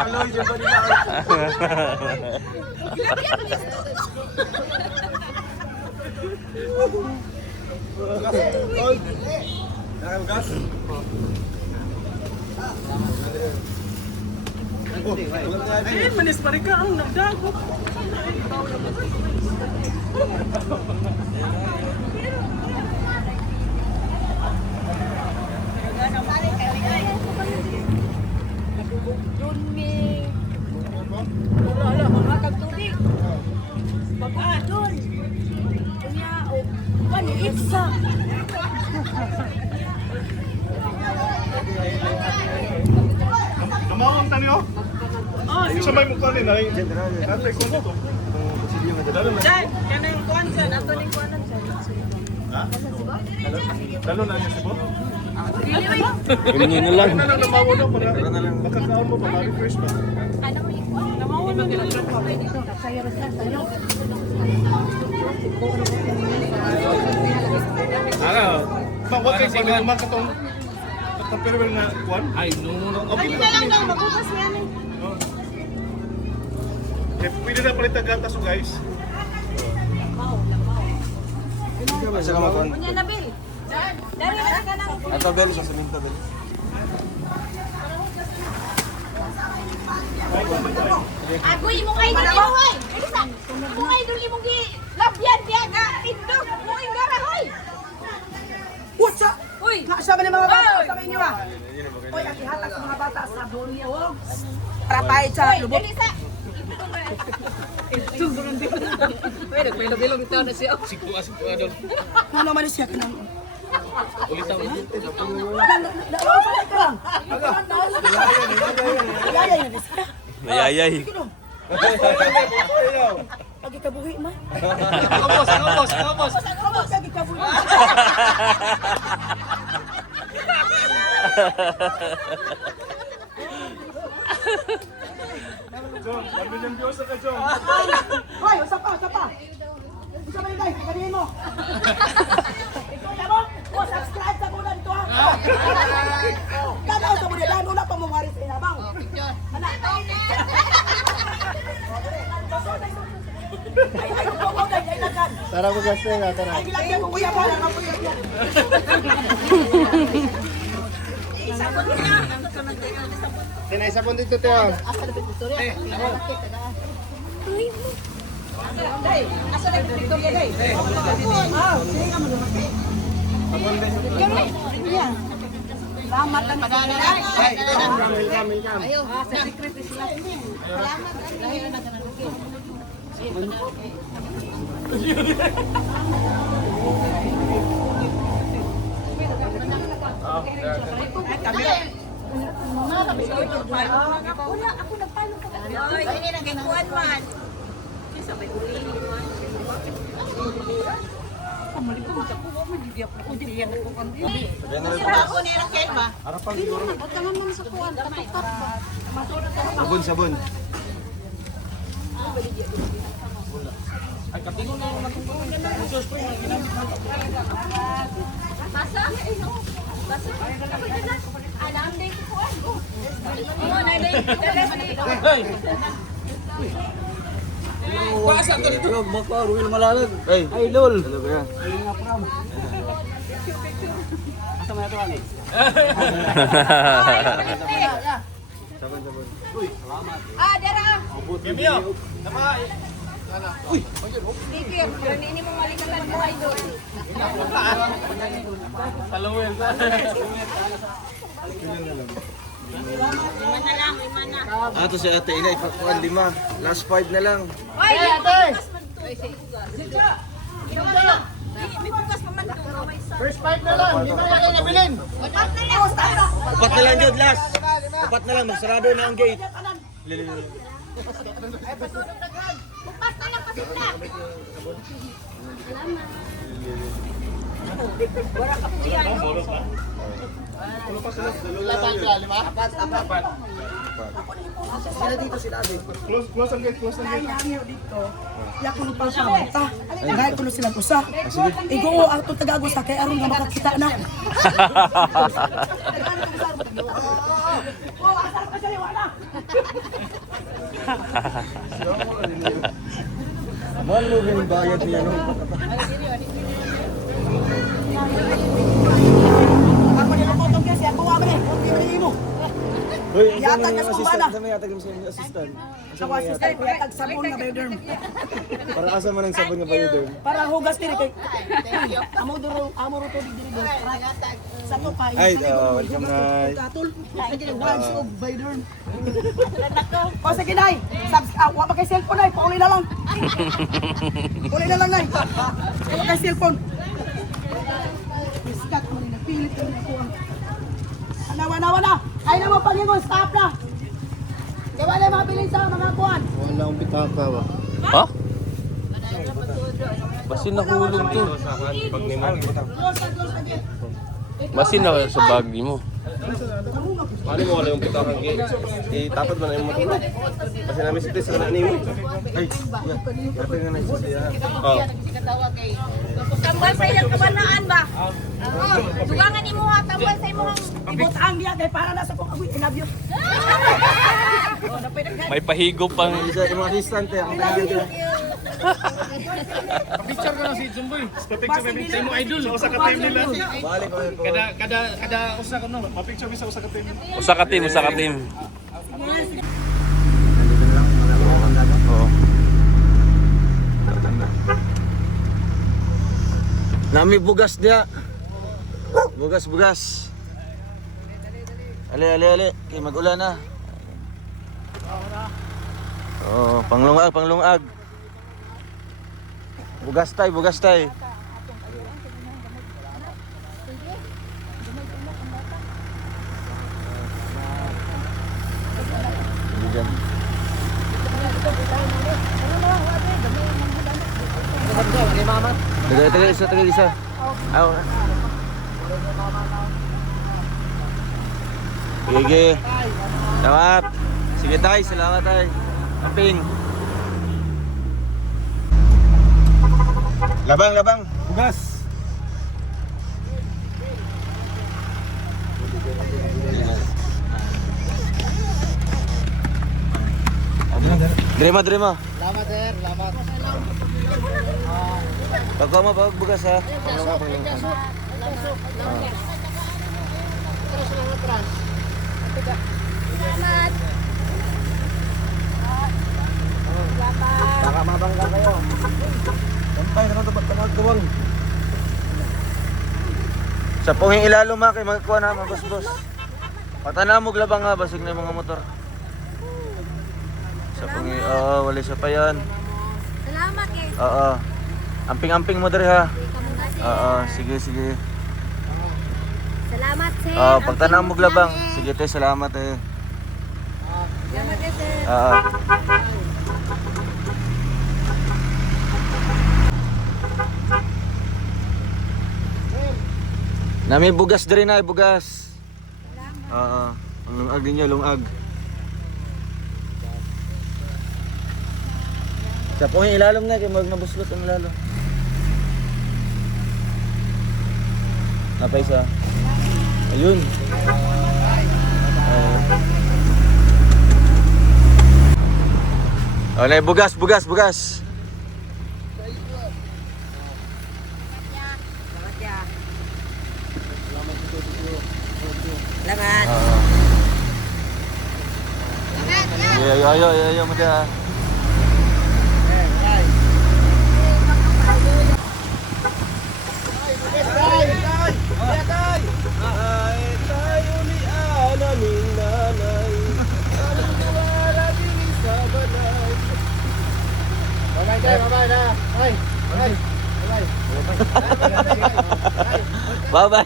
Aloy dyan ba nila? Nakagas? Manis pa rin ka ang nagdago. Wala, makakag tubig. Pag-adon. Kunya, wani itsa. Namawang tanyo? Hindi sabay mo kanin ay. Natay ko to. Diyan, kanang kuwan dyan. Ato ning kuwanan dyan. Dalo na niya sibo. Yun na lang. Ano namawo na para makakaon mo pa Merry Christmas. Namawon na nila. Wag kay sige naman katong kapirwel na kuan. Ay no. Okay Pwede na lang daw, magugas yan eh. Pwede na palit ang gatas so guys. Salamat kon. Kunya na, Bill. Dari na ka nang. Ato bel sa seminto bel. Agoy mo kay dili hoy. Elisa. Mo kay dili mo gi labyan biya ka tindog. Mo ingara hoy. What's up? Uy, Nga Asa man ang mga bata sa inyo ah. Oy, ang ihatag sa mga bata sa bunyog. Para pahit sa lubot. Ano naman siya kanang Ulitaw. Nayayay. Lagi kabuhi man. Kapos. Lagi kabuhi. John, 1 million views ka, John. Hoy, usa pa. Usa man dai, kanihin mo. Ikaw na mo? O, subscribe sa muna dito ha. Tanaw sa muna, dahil wala pa mong haris sa inabang. Anak. Ay, lagan. Tara mo gasto nga, tara. Ay, bilagyan mo, kuya pa. Tinay sabon dito, Teo. Salamat lang. Sabon. Ay, lol. Ano ba yan? Dara. Mio, Sige, pero ini mo malikalan mo idol. Palawel. Ato si Ate Ina, ipakuan 5. Last 5 na lang. Oy, ate. May bukas pa man to. First fight na lang, hindi na lang nabilin. Upat na lang yun, last. Upat na lang, magsarado na ang gate. Bukas na lang pasinda. Close ang gate. Ay, nangyo dito. Ya kuno pa sa mata. Ay, kuno sila usa. Igo ato tagagos kay aron nga makakita na. Oh, asar ka sa wala. Mahal mo ba yung bayad niya nung? Ako ni motong kasi ako wa man eh. Hindi mo. Hoy, Yatag na sa kumbana. Saan may yatag mo sa assistant? Ako assistant ko yatag sabon nga bioderm. Para asa man ang sabon nga bayad Para hugas diri kay. Amo ro to diri. Sa to pa. Ay, welcome na. Katol. Hindi na sa bioderm. O sige nay. Wa pa kay cellphone nay, pauli na lang. Pauli na lang nay. Wa kay cellphone. Iskat mo ni napilit ko na ko. Wana. Ay na mo pagiging stop na. Di ba na mabilin sa mga kuwan? Wala akong pitaka ba? Ha? Basin nahulog to. Close again. Basin na sa bag mo. Paano mo wala yung pitakang gate? Tapat mo na yung motor. Kasi namin si Tess na nani mo. Ay, kapag nga nagsisiya. Oh. Tambal sa iyang kabanaan ba? Dugangan imo ha, tambal sa imo hang Ibot ang diya kay para na sa kong agoy. I love you. May pahigo pang... Yung mga assistant eh, ang tayo. Picture ko lang si Jumboy. Picture mo idol. Sa usa ka team nila. Balik ko yun po. Kada usa ko no. Ma-picture mi sa usa ka team. Usa ka team. Oo. Nami bugas dia. Bugas, bugas. Ali. Mag-ulan na. Oh, panglungag. Bugas tay. Diyan. Tagal isa. Aw. Sige. Salamat. Sige tay, salamat tay. Amping. Labang. Bugas. Terima. Salamat sir, salamat. Pag bugas ha. Salamat. Baka mabangga kayo. Tampay na ito, pagkawang. Sa punging ilalo ma, kay magkuha na, mabos-bos. Patana mo glabang nga, basig na yung mga motor. Sa punging, wala siya pa yan. Salamat eh. Amping-amping mo dere ha. Sige. Salamat sir. Pagtanaw mo glabang. Sige te, salamat eh. Salamat eh, sir. Nami bugas dere na, bugas. Ang lungag ninyo, lungag. Sa punging ilalom na, kay magnabuslot ang lalo. Napay isa. Ayun. Bugas. Salamat. Ayo mo dia. Bye.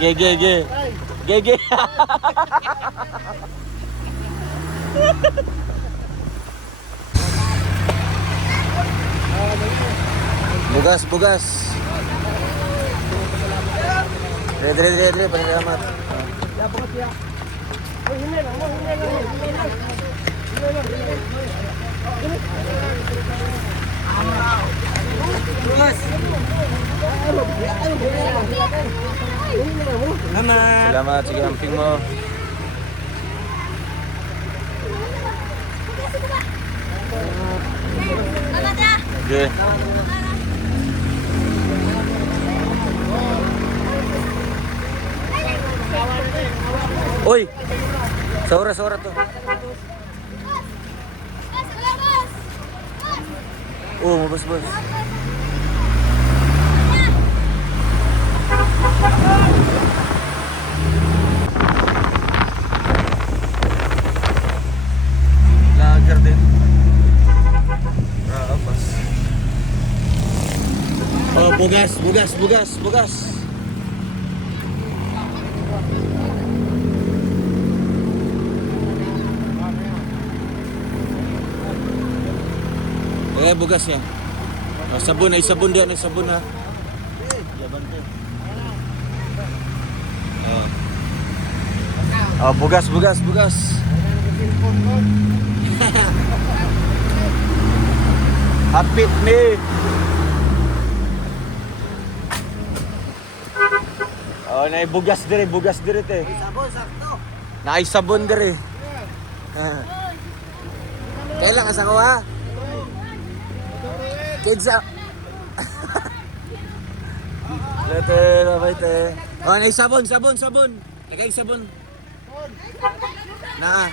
Ge. Bugas. Dre, pasalamat. Salamat, sige amping mo. Salamat ya. Sige. Uy! Saura to. Mabos. Lager din. Rapas. Bugas. Bugas ya. Sabon dia, sabon ha. Bugas. Hapit me. Bugas dire te. Sabon dire. Kailan ka sa kuha? Kegsa. Lete, rabay te. Sabon. Lagay sabon. Na.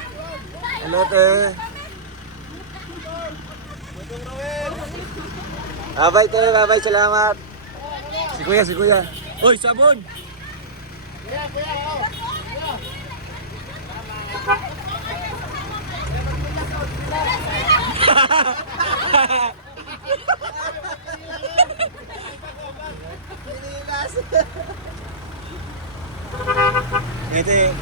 Lete. Abay kayo, abay, salamat. Si kuya. Uy, sabon! Ito eh.